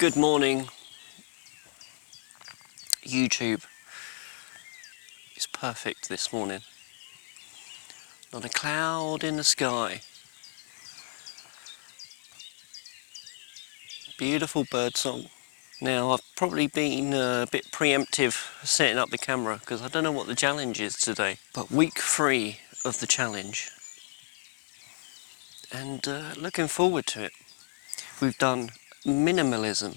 Good morning, YouTube. It's perfect this morning. Not a cloud in the sky. Beautiful bird song. Now, I've probably been a bit preemptive setting up the camera because I don't know what the challenge is today. But week 3 of the challenge. And looking forward to it. We've done minimalism.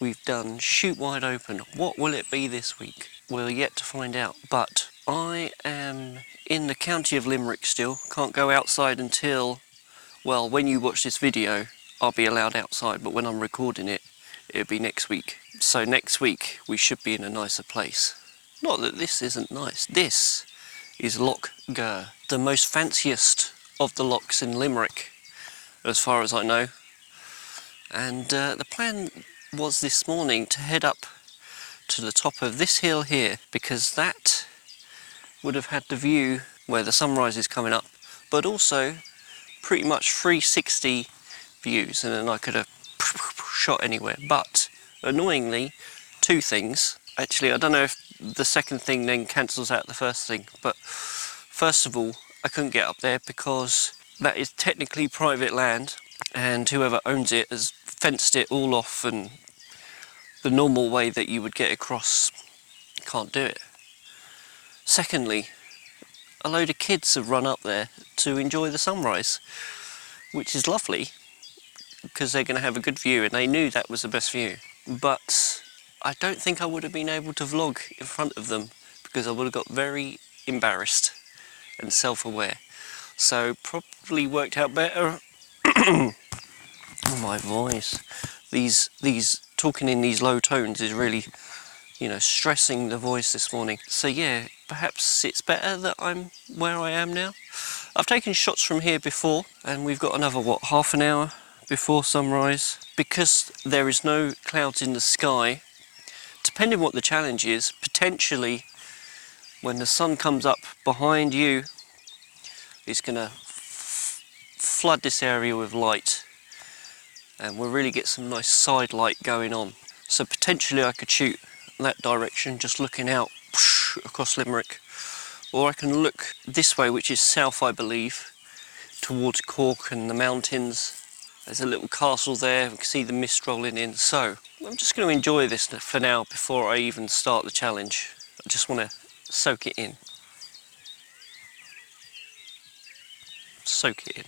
We've done shoot wide open. What will it be this week? We're yet to find out. But I am in the county of Limerick still. Can't go outside until, well, when you watch this video, I'll be allowed outside. But when I'm recording it, it'll be next week. So next week, we should be in a nicer place. Not that this isn't nice. This is Loch Gur, the most fanciest of the lochs in Limerick, as far as I know. And the plan was this morning to head up to the top of this hill here, because that would have had the view where the sunrise is coming up, but also pretty much 360 views, and then I could have shot anywhere. But annoyingly, 2 things. Actually, I don't know if the second thing then cancels out the first thing, but first of all, I couldn't get up there because that is technically private land, and whoever owns it has fenced it all off, and the normal way that you would get across, can't do it. Secondly, a load of kids have run up there to enjoy the sunrise, which is lovely because they're going to have a good view, and they knew that was the best view. But I don't think I would have been able to vlog in front of them because I would have got very embarrassed and self-aware. So probably worked out better. Oh, my voice. These talking in these low tones is really, you know, stressing the voice this morning. So yeah, perhaps it's better that I'm where I am now. I've taken shots from here before, and we've got another, what, half an hour before sunrise. Because there is no clouds in the sky, depending on what the challenge is, potentially when the sun comes up behind you, it's going to flood this area with light, and we'll really get some nice side light going on. So potentially I could shoot that direction, just looking out across Limerick, or I can look this way, which is south, I believe, towards Cork and the mountains. There's a little castle there, we can see the mist rolling in. So I'm just going to enjoy this for now before I even start the challenge. I just want to soak it in. Soak it in.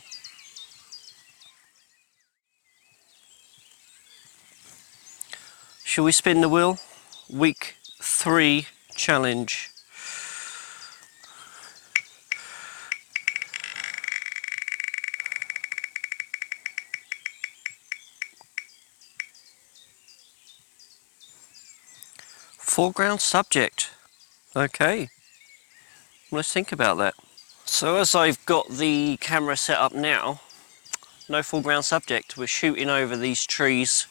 Shall we spin the wheel? Week 3 challenge. Foreground subject. Okay, let's think about that. So as I've got the camera set up now, no foreground subject. We're shooting over these trees,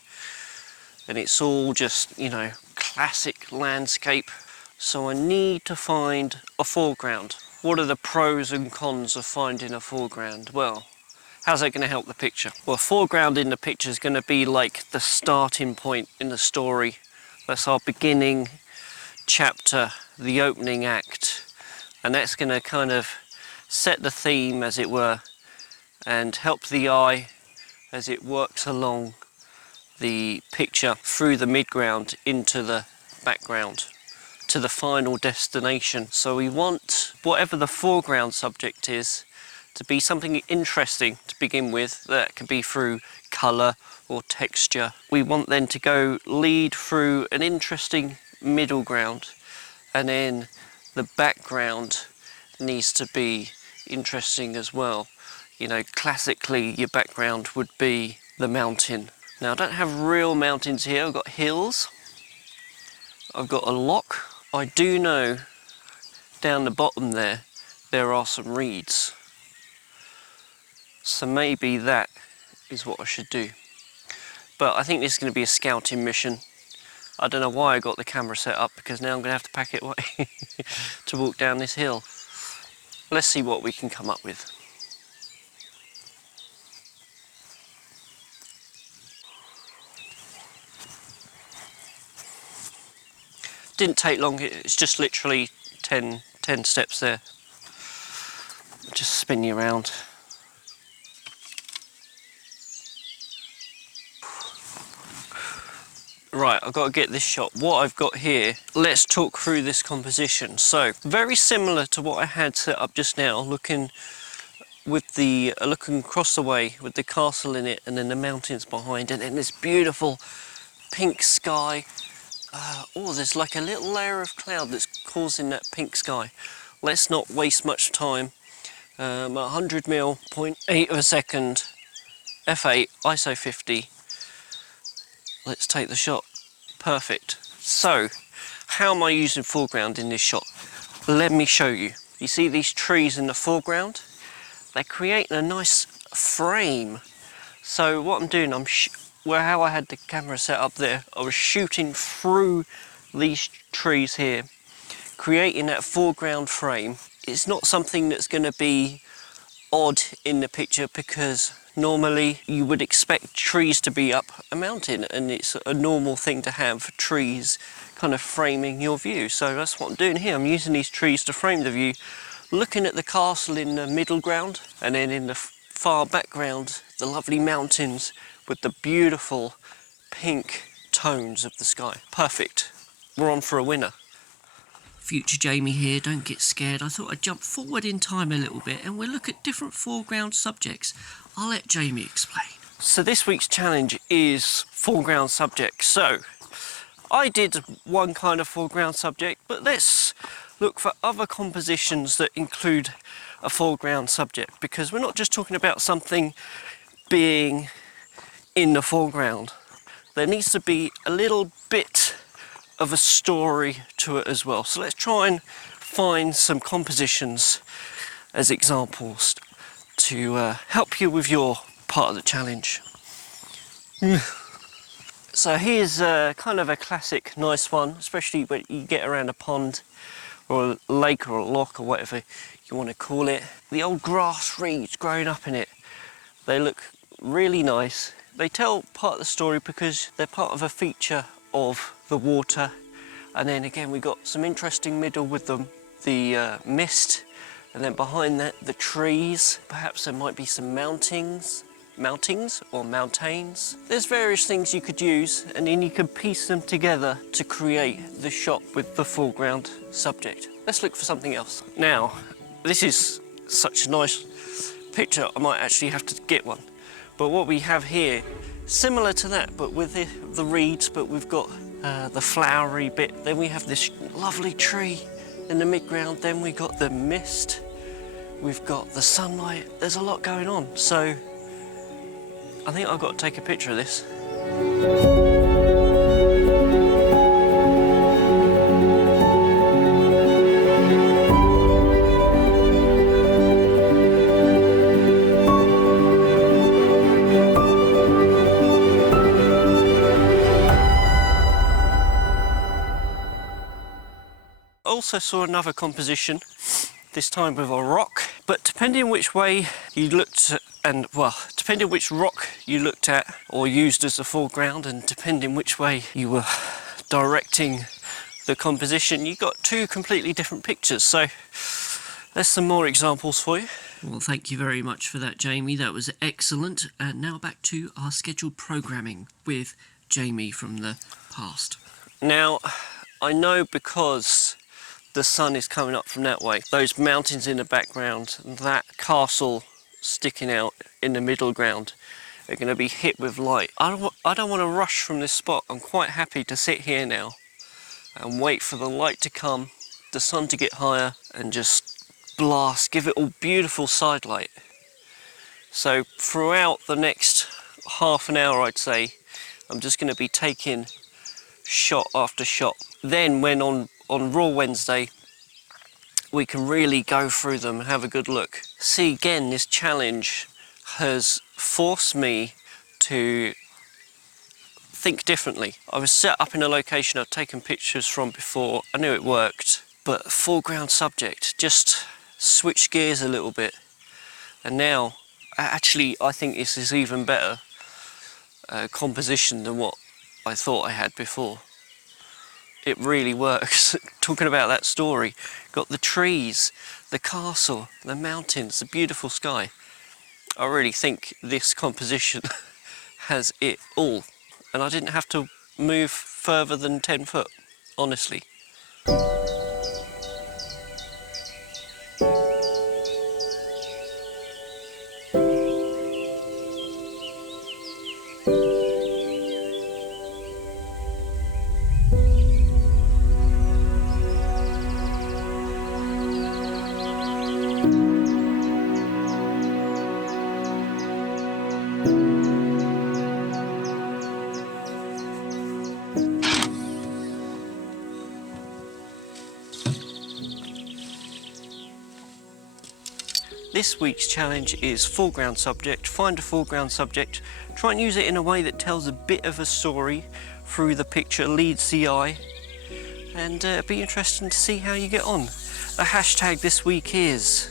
and it's all just, you know, classic landscape. So I need to find a foreground. What are the pros and cons of finding a foreground? Well, how's that going to help the picture? Well, foreground in the picture is going to be like the starting point in the story. That's our beginning chapter, the opening act. And that's going to kind of set the theme, as it were, and help the eye as it works along the picture through the midground into the background to the final destination. So we want whatever the foreground subject is to be something interesting to begin with. That can be through colour or texture. We want then to go lead through an interesting middle ground, and then the background needs to be interesting as well. You know, classically your background would be the mountain. Now I don't have real mountains here, I've got hills, I've got a loch. I do know down the bottom there are some reeds. So maybe that is what I should do. But I think this is going to be a scouting mission. I don't know why I got the camera set up, because now I'm going to have to pack it away to walk down this hill. Let's see what we can come up with. Didn't take long, it's just literally 10 steps there. Just spin you around. Right, I've got to get this shot. What I've got here, let's talk through this composition. So, very similar to what I had set up just now, looking across the way with the castle in it, and then the mountains behind, and then this beautiful pink sky. Oh, there's like a little layer of cloud that's causing that pink sky. Let's not waste much time. 100mm, 0.8 of a second, f8, ISO 50. Let's take the shot. Perfect. So, how am I using foreground in this shot? Let me show you. You see these trees in the foreground? They're creating a nice frame. So what I'm doing, how I had the camera set up there, I was shooting through these trees here, creating that foreground frame. It's not something that's going to be odd in the picture, because normally you would expect trees to be up a mountain, and it's a normal thing to have trees kind of framing your view. So that's what I'm doing here. I'm using these trees to frame the view, looking at the castle in the middle ground, and then in the far background the lovely mountains with the beautiful pink tones of the sky. Perfect. We're on for a winner. Future Jamie here, don't get scared. I thought I'd jump forward in time a little bit and we'll look at different foreground subjects. I'll let Jamie explain. So this week's challenge is foreground subjects. So I did one kind of foreground subject, but let's look for other compositions that include a foreground subject, because we're not just talking about something being in the foreground. There needs to be a little bit of a story to it as well. So let's try and find some compositions as examples to help you with your part of the challenge. So here's kind of a classic nice one, especially when you get around a pond or a lake or a loch or whatever you want to call it. The old grass reeds growing up in it, they look really nice. They tell part of the story because they're part of a feature of the water. And then again we got some interesting middle with them, the mist, and then behind that the trees. Perhaps there might be some mountings or mountains. There's various things you could use, and then you could piece them together to create the shot with the foreground subject. Let's look for something else. Now, this is such a nice picture, I might actually have to get one. But what we have here, similar to that, but with the reeds, but we've got the flowery bit. Then we have this lovely tree in the midground. Then we got the mist. We've got the sunlight. There's a lot going on. So I think I've got to take a picture of this. Also saw another composition, this time with a rock, but depending which way you looked at, and well, depending which rock you looked at or used as the foreground, and depending which way you were directing the composition, you got two completely different pictures. So there's some more examples for you. Well, thank you very much for that, Jamie. That was excellent. And now back to our scheduled programming with Jamie from the past. Now, I know because the sun is coming up from that way, those mountains in the background, that castle sticking out in the middle ground are going to be hit with light. I don't want to rush from this spot. I'm quite happy to sit here now and wait for the light to come, the sun to get higher, and just blast, give it all beautiful side light. So throughout the next half an hour, I'd say, I'm just going to be taking shot after shot. Then when on Raw Wednesday, we can really go through them and have a good look. See, again, this challenge has forced me to think differently. I was set up in a location I'd taken pictures from before. I knew it worked, but foreground subject, just switch gears a little bit. And now, actually, I think this is even better composition than what I thought I had before. It really works. Talking about that story, got the trees, the castle, the mountains, the beautiful sky. I really think this composition has it all. And I didn't have to move further than 10 foot, honestly. This week's challenge is foreground subject. Find a foreground subject, try and use it in a way that tells a bit of a story through the picture, leads the eye, and it'll be interesting to see how you get on. The hashtag this week is,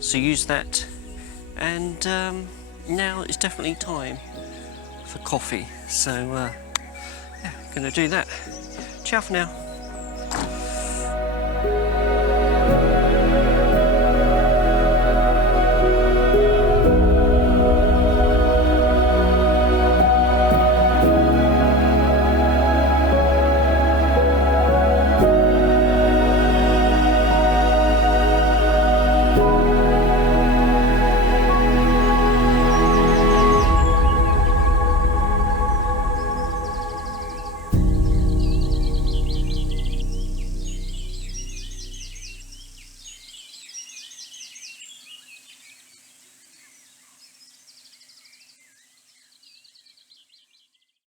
so use that, and now it's definitely time for coffee, so yeah, gonna do that. Ciao for now.